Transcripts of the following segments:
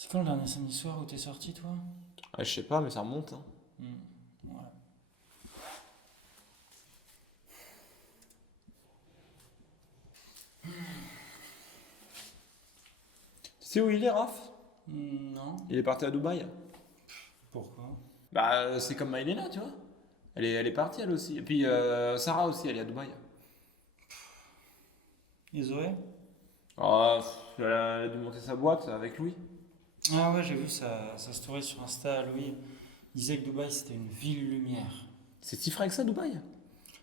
C'est quand le dernier samedi soir où t'es sorti, toi? Ah, je sais pas, mais ça remonte, hein. Ouais. Tu sais où il est, Raph? Non. Il est parti à Dubaï. Pourquoi? Bah, c'est comme Maïlena, tu vois. Elle est partie, elle aussi. Et puis, Sarah aussi, elle est à Dubaï. Et Zoé? Ah, elle a dû monter sa boîte avec Louis. Ah ouais, j'ai vu sa story sur Insta, Louis. Il disait que Dubaï c'était une ville lumière. C'est si frais que ça, Dubaï?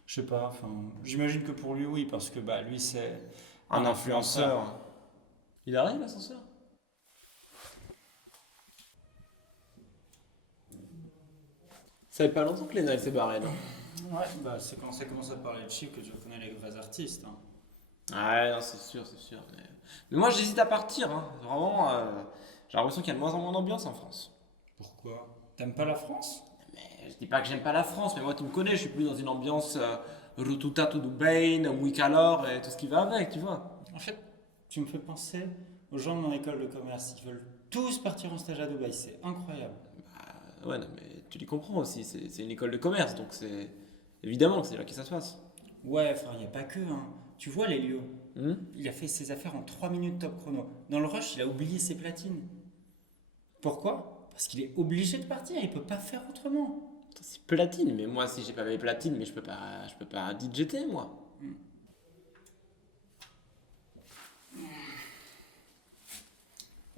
Je sais pas, enfin, j'imagine que pour lui, oui, parce que bah lui c'est Un un influenceur. influenceur. Il arrive, l'ascenseur? Ça fait pas longtemps que Léna, elle s'est barrée, non? Ouais, bah c'est quand ça commence à parler de chiffres que tu reconnais les vrais artistes. Hein. Ouais, non, c'est sûr, c'est sûr. Mais moi, j'hésite à partir, hein. Vraiment, j'ai l'impression qu'il y a de moins en moins d'ambiance en France. Pourquoi? T'aimes pas la France? Mais je dis pas que j'aime pas la France, mais moi, tu me connais, je suis plus dans une ambiance Rututa to Dubaï, Mouikalor et tout ce qui va avec, tu vois. En fait, tu me fais penser aux gens de mon école de commerce. Ils veulent tous partir en stage à Dubaï, c'est incroyable. Ouais, non, mais tu les comprends aussi, c'est une école de commerce, donc c'est évidemment que c'est là que ça se passe. Ouais, enfin, il n'y a pas que. Hein. Tu vois, Lelio, Hmm. il a fait ses affaires en 3 minutes top chrono. Dans le rush, il a oublié ses platines. Pourquoi? Parce qu'il est obligé de partir, il peut pas faire autrement. C'est platine, mais moi, si j'ai pas mes platines, mais je peux pas DJT, moi.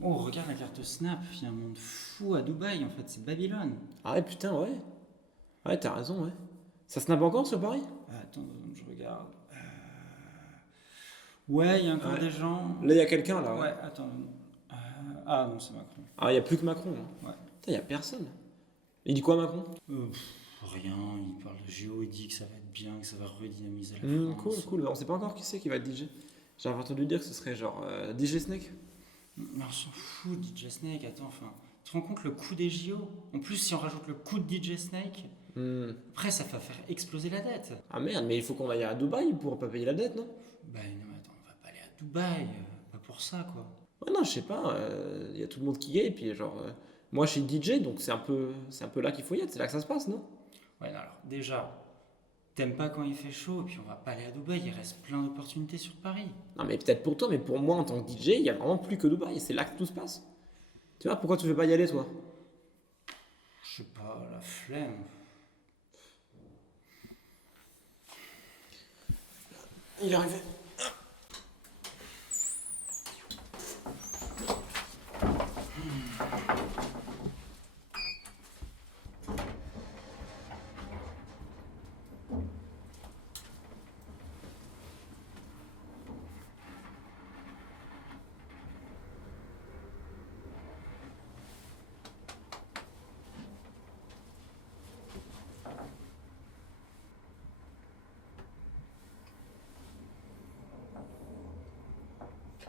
Oh, regarde la carte Snap, il y a un monde fou à Dubaï, en fait, c'est Babylone. Ah ouais, putain, ouais. Ouais, t'as raison, ouais. Ça snap encore sur Paris? Attends, je regarde. Ouais, il y a encore Ouais. des gens. Là, il y a quelqu'un, là, ouais. Ouais, attends. Euh, Ah non, c'est Macron. Ah, il y a plus que Macron, là. Ouais. Putain, il y a personne. Il dit quoi, Macron? Rien, il parle de géo, il dit que ça va être bien, que ça va redynamiser la Cool, France. cool. On sait pas encore qui c'est qui va être DJ. J'avais entendu dire que ce serait genre DJ Snake. Mais on s'en fout de DJ Snake, attends, enfin. Tu te rends compte le coût des JO? En plus, si on rajoute le coût de DJ Snake, Hmm. après ça va faire exploser la dette. Ah merde, mais il faut qu'on aille à Dubaï pour pas payer la dette, non? Bah non, mais attends, on va pas aller à Dubaï, pas pour ça quoi. Ouais, non, je sais pas. Il y a tout le monde qui y est, et puis genre. Moi, je suis DJ, donc c'est un peu là qu'il faut y être. C'est là que ça se passe, non? Ouais, non, alors déjà, t'aimes pas quand il fait chaud, et puis on va pas aller à Dubaï, il reste plein d'opportunités sur Paris. Non, mais peut-être pour toi, mais pour moi, en tant que DJ, il y a vraiment plus que Dubaï. C'est là que tout se passe. Tu vois, pourquoi tu veux pas y aller, toi? Je sais pas, la flemme. Il est arrivé.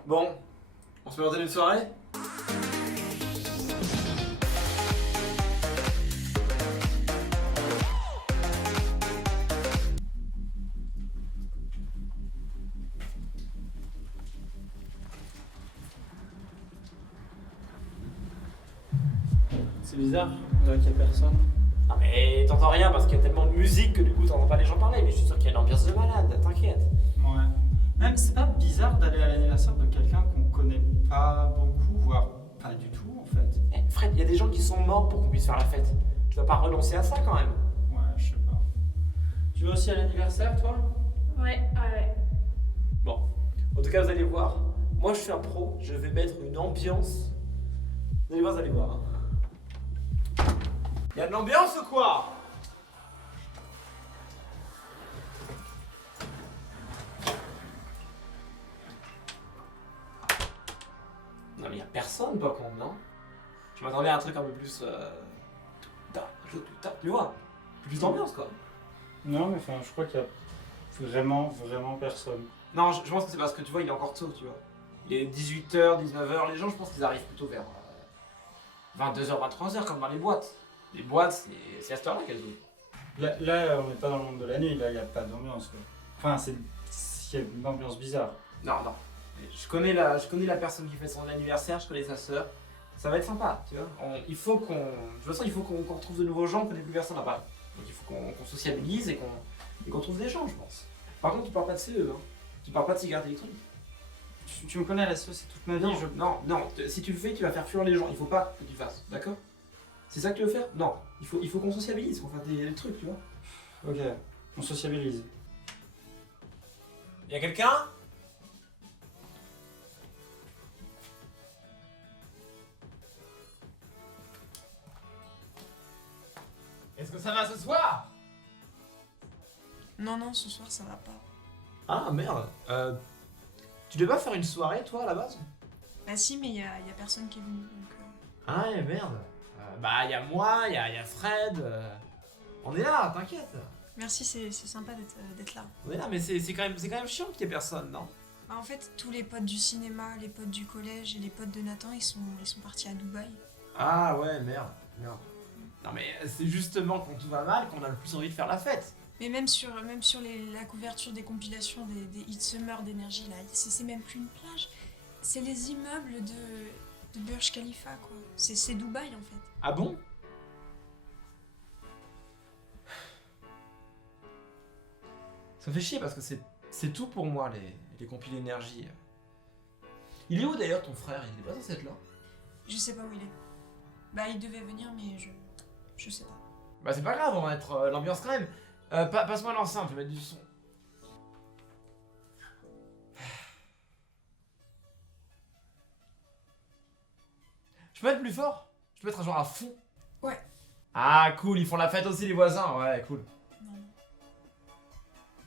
Bon, on se fait organiser une soirée? C'est bizarre, on dirait qu'il y a personne. Non, mais t'entends rien parce qu'il y a tellement de musique que du coup, t'entends pas les gens parler. Mais je suis sûr qu'il y a une ambiance de malade, t'inquiète. Ouais. Même c'est pas bizarre d'aller à l'anniversaire de quelqu'un qu'on connaît pas beaucoup, voire pas du tout en fait. Eh, Fred, il y a des gens qui sont morts pour qu'on puisse faire la fête. Tu vas pas renoncer à ça quand même. Ouais, je sais pas. Tu vas aussi à l'anniversaire toi? Ouais. Bon, en tout cas, vous allez voir. Moi, je suis un pro. Je vais mettre une ambiance. Vous allez voir. Hein. Y a de l'ambiance ou quoi? Non, mais y a personne, par contre, non? Je m'attendais à un truc un peu plus. Tu vois? Plus d'ambiance, quoi. Non, mais enfin, je crois qu'il y a vraiment personne. Non, je pense que c'est parce que tu vois, il est encore tôt, tu vois. Il est 18h, 19h. Les gens, je pense qu'ils arrivent plutôt vers 22h, 23h, comme dans les boîtes. Les boîtes, c'est à cette heure-là qu'elles ouvrent. Là, on n'est pas dans le monde de la nuit, là, il n'y a pas d'ambiance quoi. Enfin, il y a une ambiance bizarre. Non, non. Je connais la personne qui fait son anniversaire, je connais sa sœur. ça va être sympa, tu vois. Il faut qu'on. De toute façon, il faut qu'on retrouve de nouveaux gens, qu'on n'ait plus personne à Paris. Donc il faut qu'on sociabilise et qu'on trouve des gens, je pense. Par contre, tu parles pas de CE, hein. Tu parles pas de cigarettes électroniques. Tu me connais, la sauce, c'est toute ma vie. Non, si tu le fais, tu vas faire fuir les gens. Il faut pas que tu fasses, d'accord? C'est ça que tu veux faire? Non, il faut qu'on sociabilise, qu'on fasse des trucs, tu vois. Ok, on sociabilise. Y'a quelqu'un? Est-ce que ça va ce soir? Non, ce soir ça va pas. Ah merde, tu devais pas faire une soirée toi à la base? Bah si, mais y a personne qui est venu, donc... Ah ouais, merde. Bah y'a moi, y'a Fred. On est là, t'inquiète. Merci, c'est sympa d'être là. On est là, mais c'est quand même chiant qu'il y ait personne, non? Bah en fait, tous les potes du cinéma, les potes du collège et les potes de Nathan, ils sont partis à Dubaï. Ah ouais, merde. Non mais c'est justement quand tout va mal qu'on a le plus envie de faire la fête. Mais même sur la couverture des compilations des Hit Summer d'énergie, là, c'est même plus une plage. C'est les immeubles de Burj Khalifa, quoi. C'est Dubaï, en fait. Ah bon? Ça fait chier parce que c'est tout pour moi les compil énergie. Il est où d'ailleurs ton frère? Il est pas censé être là? Je sais pas où il est. Bah, il devait venir, mais je sais pas. Bah c'est pas grave, on va mettre l'ambiance quand même. Passe-moi l'enceinte, je vais mettre du son. Je peux mettre plus fort? Je peux mettre un genre à fond? Ouais. Ah cool, ils font la fête aussi les voisins, ouais cool. Non.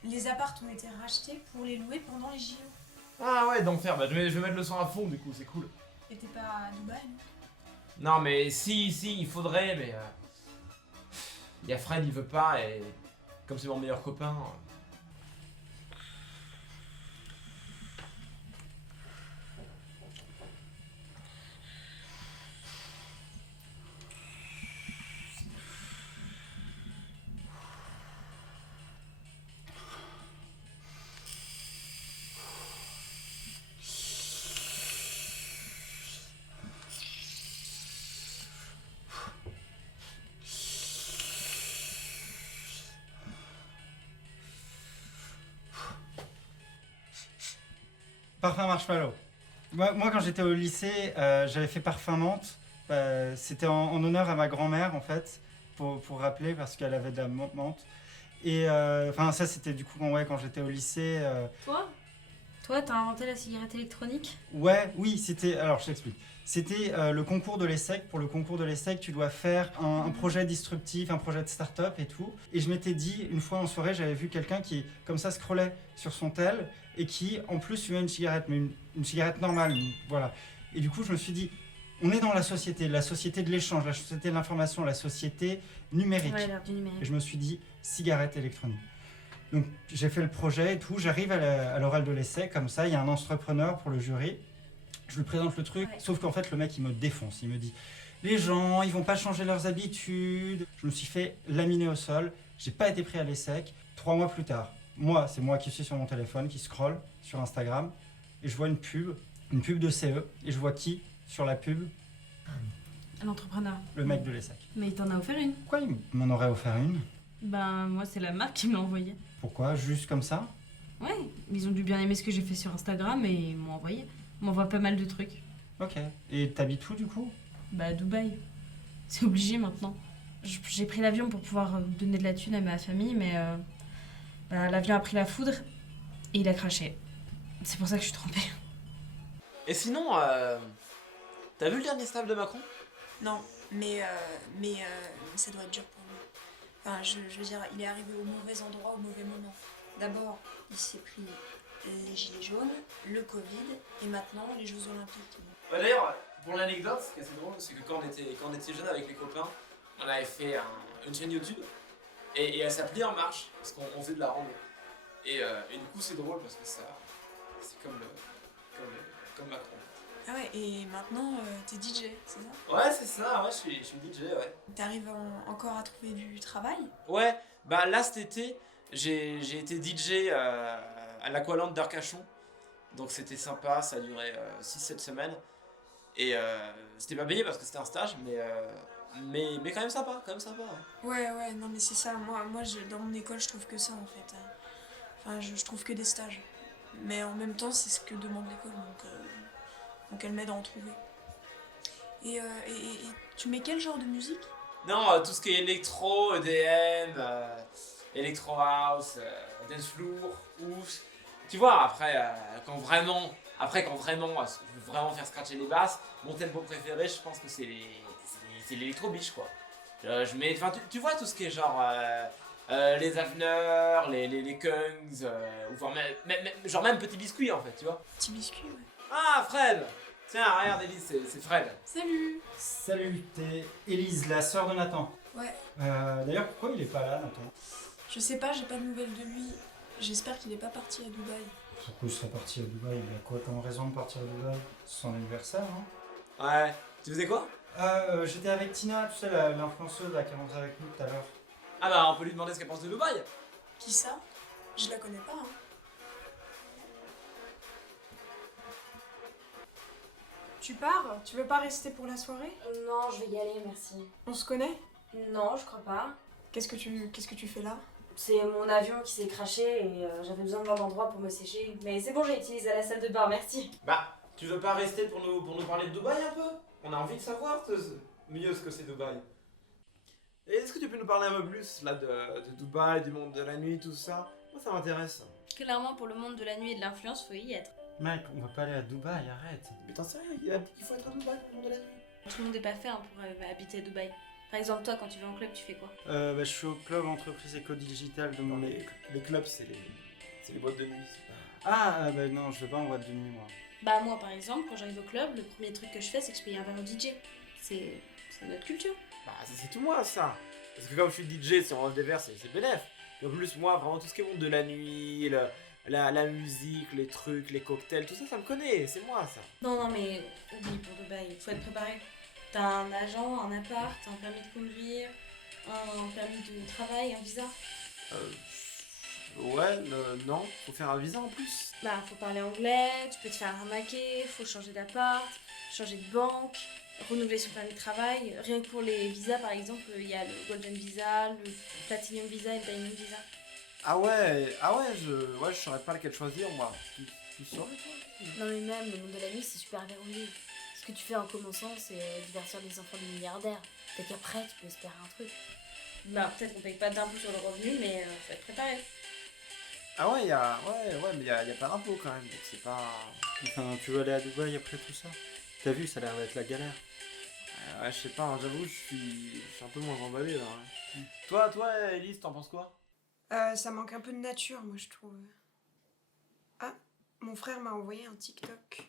Les apparts ont été rachetés pour les louer pendant les JO. Ah ouais, d'enfer, bah je vais mettre le son à fond du coup, c'est cool. Et t'es pas à Dubaï, non? Non mais si, il faudrait, mais... Y a Fred, il veut pas, et comme c'est mon meilleur copain... Parfum marshmallow. Moi, quand j'étais au lycée, j'avais fait parfum menthe. C'était en honneur à ma grand-mère, en fait, pour rappeler, parce qu'elle avait de la menthe. Et enfin, ça, c'était du coup quand j'étais au lycée. Toi, t'as inventé la cigarette électronique? Oui, c'était. Alors, je t'explique. C'était le concours de l'ESSEC. Pour le concours de l'ESSEC, tu dois faire un projet disruptif, un projet de start-up et tout. Et je m'étais dit, une fois en soirée, j'avais vu quelqu'un qui, comme ça, scrollait sur son tel et qui, en plus, fumait une cigarette, mais une cigarette normale. Voilà. Et du coup, je me suis dit, on est dans la société de l'échange, la société de l'information, la société numérique. Ouais, l'heure du numérique. Et je me suis dit, cigarette électronique. Donc j'ai fait le projet et tout, j'arrive à l'oral de l'essai, comme ça, il y a un entrepreneur pour le jury, je lui présente le truc, Ouais. sauf qu'en fait le mec il me défonce, il me dit les gens ils vont pas changer leurs habitudes, je me suis fait laminer au sol, j'ai pas été pris à l'ESSEC, 3 mois plus tard, c'est moi qui suis sur mon téléphone, qui scrolle sur Instagram, et je vois une pub de CE, et je vois qui sur la pub? L'entrepreneur. Le mec de l'ESSEC. Mais il t'en a offert une. Pourquoi il m'en aurait offert une? Ben, moi, c'est la marque qui me l'a envoyé. Pourquoi? Juste comme ça? Ouais, ils ont dû bien aimer ce que j'ai fait sur Instagram et ils m'ont envoyé. Ils m'envoient pas mal de trucs. Ok, et t'habites où du coup? Bah, à Dubaï. C'est obligé maintenant. J'ai pris l'avion pour pouvoir donner de la thune à ma famille, mais bah, l'avion a pris la foudre et il a craché. C'est pour ça que je suis trempée. Et sinon, t'as vu le dernier snap de Macron? Non, mais ça doit être dur pour lui. Enfin, je veux dire, il est arrivé au mauvais endroit, au mauvais moment. D'abord, il s'est pris les gilets jaunes, le Covid, et maintenant les Jeux Olympiques. Bah d'ailleurs, pour l'anecdote, ce qui est assez drôle, c'est que quand on était jeunes avec les copains, on avait fait une chaîne YouTube, et elle s'appelait En Marche, parce qu'on faisait de la rando. Et du coup, c'est drôle parce que c'est comme Macron. Ah ouais, et maintenant t'es DJ, c'est ça? Ouais, c'est ça, ouais, je suis DJ, ouais. T'arrives encore à trouver du travail? Ouais, bah là cet été, j'ai été DJ à l'Aqualand d'Arcachon. Donc c'était sympa, ça a duré 6-7 semaines. Et c'était pas payé parce que c'était un stage, mais quand même sympa, ouais. Ouais, non, mais c'est ça. Dans mon école, je trouve que ça, en fait. Enfin, je trouve que des stages. Mais en même temps, c'est ce que demande l'école, donc elle m'aide à en trouver. Et tu mets quel genre de musique? Non, tout ce qui est électro, EDM, Electro House, Dance Floor, House. Tu vois, quand vraiment, je veux vraiment faire scratcher les basses, mon tempo préféré, je pense que c'est l'électro beach, quoi. Je mets, enfin, tu vois tout ce qui est genre les Avener, les Kungs, ou voire même Petit Biscuit en fait, tu vois. Petit biscuit, ouais. Ah, Fred! Tiens, regarde Elise, c'est Fred. Salut! Salut, t'es Élise, la sœur de Nathan. Ouais, D'ailleurs, pourquoi il est pas là, Nathan? je sais pas, j'ai pas de nouvelles de lui. J'espère qu'il est pas parti à Dubaï. Pourquoi il serait parti à Dubaï? Il a quoi comme raison de partir à Dubaï? C'est son anniversaire, non? Ouais. Tu faisais quoi? J'étais avec Tina, tu sais, l'influenceuse là, qui est rentrée avec nous tout à l'heure. Ah bah, on peut lui demander ce qu'elle pense de Dubaï. Qui ça? Je la connais pas, hein. Tu pars? Tu veux pas rester pour la soirée? Non, je vais y aller, merci. On se connaît? Non, je crois pas. Qu'est-ce que tu fais là? C'est mon avion qui s'est craché et j'avais besoin d'un endroit pour me sécher. Mais c'est bon, j'ai utilisé la salle de bain, merci. Bah, tu veux pas rester pour nous parler de Dubaï un peu? On a envie de savoir mieux ce que c'est Dubaï. Et est-ce que tu peux nous parler un peu plus là de Dubaï, du monde de la nuit, tout ça? Moi ça m'intéresse. Clairement, pour le monde de la nuit et de l'influence, faut y être. Mec, on va pas aller à Dubaï, arrête. Mais t'en sais rien, il faut être à Dubaï pour le monde de la nuit. Tout le monde n'est pas fait pour habiter à Dubaï. Par exemple, toi, quand tu vas en club, tu fais quoi? Je suis au club entreprise éco-digital de mon... Les clubs, c'est les boîtes de nuit. C'est pas... bah non, je vais pas en boîte de nuit, moi. Bah moi, par exemple, quand j'arrive au club, le premier truc que je fais, c'est que je paye un verre au DJ. C'est notre culture. Bah c'est tout moi ça. Parce que comme je suis DJ, si on enlève des verres, c'est bénef. Et en plus moi, vraiment tout ce qui est monde de la nuit, la musique, les trucs, les cocktails, tout ça, ça me connaît, c'est moi ça. Non, mais oublie pour Dubaï, il faut être préparé. T'as un agent, un appart, un permis de conduire, un permis de travail, un visa. Ouais, non, faut faire un visa en plus. Bah, faut parler anglais, tu peux te faire arnaquer, faut changer d'appart, changer de banque, renouveler son permis de travail. Rien que pour les visas, par exemple, il y a le Golden Visa, le Platinum Visa et le Diamond Visa. Ah ouais, je saurais pas lequel choisir moi. Tu saurais toi? Non mais même le monde de la nuit c'est super verrouillé. Ce que tu fais en commençant c'est divertir les enfants des milliardaires. Peut-être qu'après tu peux espérer un truc. Bah, peut-être qu'on paye pas d'impôt sur le revenu, mais faut être préparé. Ah ouais, mais y a pas d'impôt quand même, donc c'est pas... Enfin, tu veux aller à Dubaï après tout ça? T'as vu, ça a l'air d'être la galère. Ouais, je sais pas, hein, j'avoue, je suis un peu moins emballé là. Ouais. Toi, Elise, t'en penses quoi? Ça manque un peu de nature, moi, je trouve. Ah, mon frère m'a envoyé un TikTok.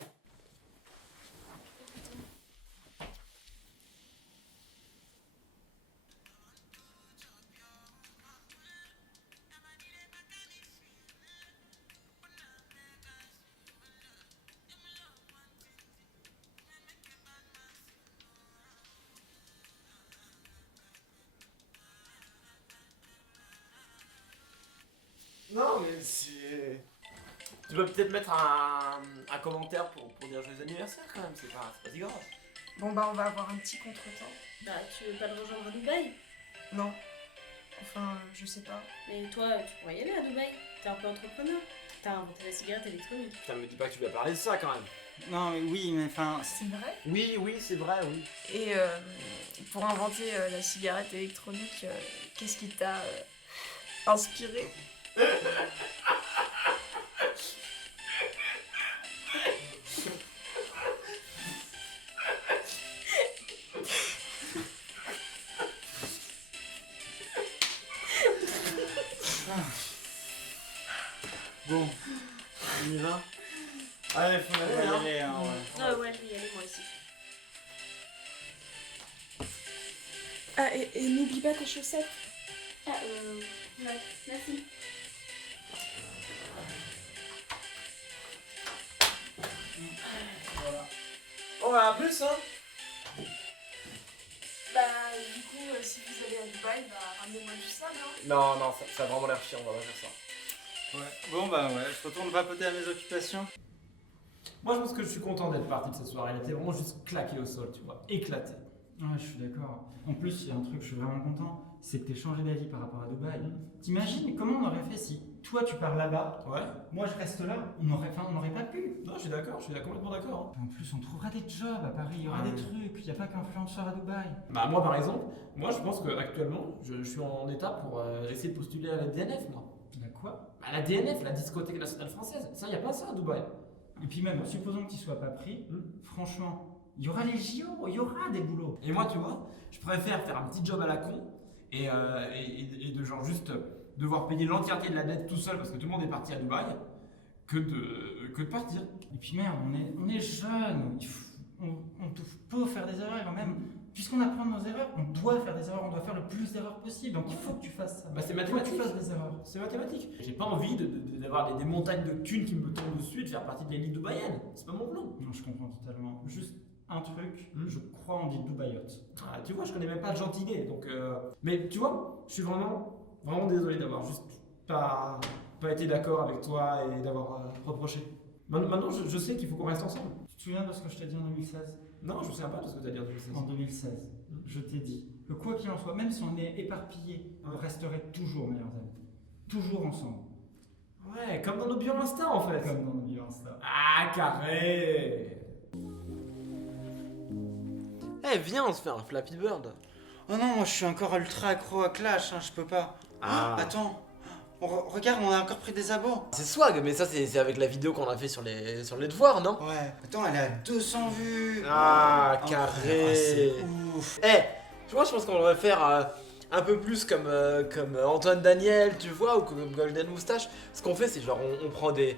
Non, mais c'est... Tu peux peut-être mettre un commentaire pour dire joyeux anniversaire quand même, c'est pas si grave. Bon, bah, on va avoir un petit contretemps. Bah, tu veux pas le rejoindre à Dubaï? Non. Enfin, je sais pas. Mais toi, tu pourrais y aller à Dubaï. T'es un peu entrepreneur. T'as inventé la cigarette électronique. Putain, me dis pas que tu vas parler de ça quand même. Non, mais oui, mais enfin... C'est vrai? Oui, c'est vrai, oui. Et pour inventer la cigarette électronique, qu'est-ce qui t'a inspiré? Bon, on y va? Allez, faut On va y aller, hein, ouais. Ah ouais, je vais y aller moi aussi. Ah, et n'oublie pas tes chaussettes. Ah, ouais, merci. Voilà. Bon, bah, à plus, hein. Bah, du coup, si vous allez à Dubaï, bah, ramenez-moi du sable, hein. Non, ça a vraiment l'air chiant, on va pas faire ça. Ouais. Bon, bah ouais, je retourne vapoter à mes occupations. Moi, je pense que je suis content d'être parti de cette soirée. Elle était vraiment juste claquée au sol, tu vois, éclatée. Ouais, je suis d'accord. En plus, il y a un truc, je suis vraiment content, c'est que t'aies changé d'avis par rapport à Dubaï. T'imagines comment on aurait fait si toi tu pars là-bas, Ouais. moi je reste là, on n'aurait pas pu. Non, je suis d'accord, je suis complètement d'accord. En plus, on trouvera des jobs à Paris, il y aura Ouais. des trucs, il n'y a pas qu'influenceur à Dubaï. Bah moi par exemple, moi je pense qu'actuellement, je suis en étape pour essayer de postuler à la DNF, moi. Bah quoi? Bah, la DNF, la discothèque nationale française, ça y a pas ça à Dubaï. Et puis même, supposons que tu sois pas pris, franchement, il y aura les JO, il y aura des boulots. Et moi tu vois, je préfère faire un petit job à la con et de genre juste devoir payer l'entièreté de la dette tout seul parce que tout le monde est parti à Dubaï que de partir. Et puis merde, on est jeunes, on peut faire des erreurs, même. Puisqu'on apprend de nos erreurs, on doit faire des erreurs, on doit faire le plus d'erreurs possible. Donc il faut que tu fasses ça. Bah c'est Il faut que mathématique. tu fasses des erreurs. C'est mathématique. J'ai pas envie d'avoir des montagnes de thunes qui me tombent dessus et de faire partie de l'élite dubaïenne. C'est pas mon plan. Non, je comprends totalement. Juste un truc, Hmm. je crois en dit Dubaïote. Ah, tu vois, je connais même pas le gentilé. Donc, mais tu vois, je suis vraiment désolé d'avoir juste pas été d'accord avec toi et d'avoir reproché. Maintenant, je sais qu'il faut qu'on reste ensemble. Tu te souviens de ce que je t'ai dit en 2016? Non, je me souviens pas de ce que tu as dit en 2016. En 2016, je t'ai dit que quoi qu'il en soit, même si on est éparpillés, on resterait toujours meilleurs amis. Toujours ensemble. Ouais, comme dans nos bio-instincts en fait. Comme dans nos vieux Insta. Ah, carré. Eh, viens, on se fait un Flappy Bird. Oh non, moi je suis encore ultra accro à Clash, je peux pas. Ah. Attends, regarde, on a encore pris des abos. C'est swag, mais ça, c'est avec la vidéo qu'on a fait sur les devoirs, non? Ouais, attends, elle est à 200 vues. Ah, Oh, carré. c'est ouf. Eh, je pense qu'on devrait faire un peu plus comme Antoine Daniel, tu vois, ou comme Golden Moustache. Ce qu'on fait, c'est genre, on prend des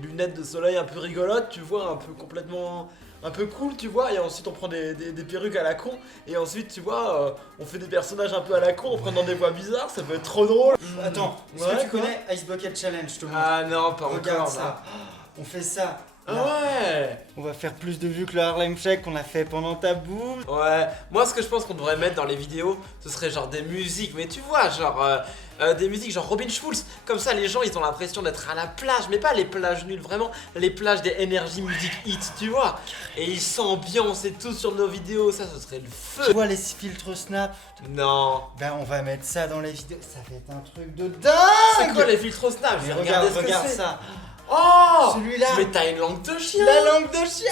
lunettes de soleil un peu rigolotes, tu vois, un peu complètement... un peu cool, tu vois, et ensuite on prend des perruques à la con, et ensuite, tu vois, on fait des personnages un peu à la con en prenant des voix bizarres, ça peut être trop drôle. Attends, est-ce Ouais, que tu quoi connais Ice Bucket Challenge, je te montre. Ah non, pas Regarde encore, ça. On fait ça. Ah Là. ouais. On va faire plus de vues que le Harlem Shake qu'on a fait pendant Tabou. Ouais, moi ce que je pense qu'on devrait mettre dans les vidéos, ce serait genre des musiques, mais tu vois, genre des musiques genre Robin Schulz, comme ça les gens ils ont l'impression d'être à la plage, mais pas les plages nulles, vraiment les plages des Energy Music Hits, tu vois, et ils s'ambiancent et tout sur nos vidéos, ça ce serait le Tu feu. vois les filtres Snap? Non, Ben on va mettre ça dans les vidéos. Ça va être un truc de dingue. c'est quoi les filtres Snap? Je Mais vais regarder ce que regarde c'est. ça. Oh, Celui-là. mais t'as une langue de chien. La langue de chien.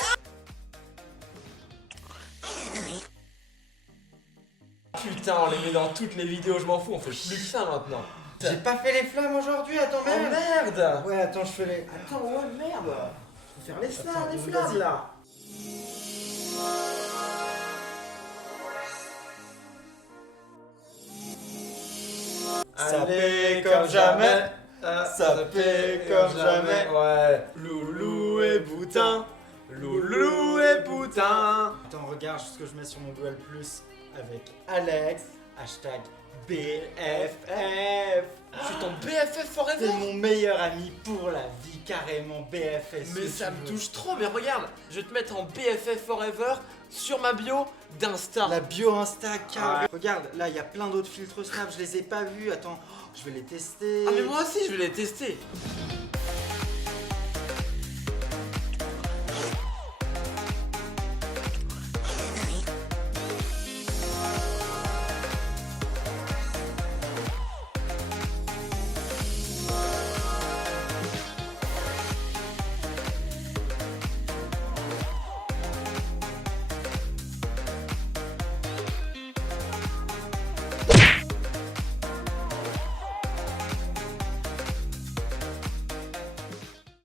Putain, on les met dans toutes les vidéos, je m'en fous, on fait plus que ça maintenant. J'ai pas fait les flammes aujourd'hui, attends Oh merde. merde. Ouais, attends, je fais les. Attends, ouais merde. Faut faire les Attends, les vas-y. flammes là. Ça paie comme jamais. Ça paie comme jamais. Ouais. Loulou et boutin. Loulou et boutin. Attends, regarde ce que je mets sur mon Duel Plus avec Alex. Hashtag BFF. Je suis ton BFF forever. T'es mon meilleur ami pour la vie, carrément BFF. Mais ça me touche trop, mais regarde, je vais te mettre en BFF forever sur ma bio d'Insta. La bio Insta, carré. Ouais. Regarde, là il y a plein d'autres filtres Snap, je les ai pas vus. Attends, je vais les tester. Ah mais moi aussi je vais les tester.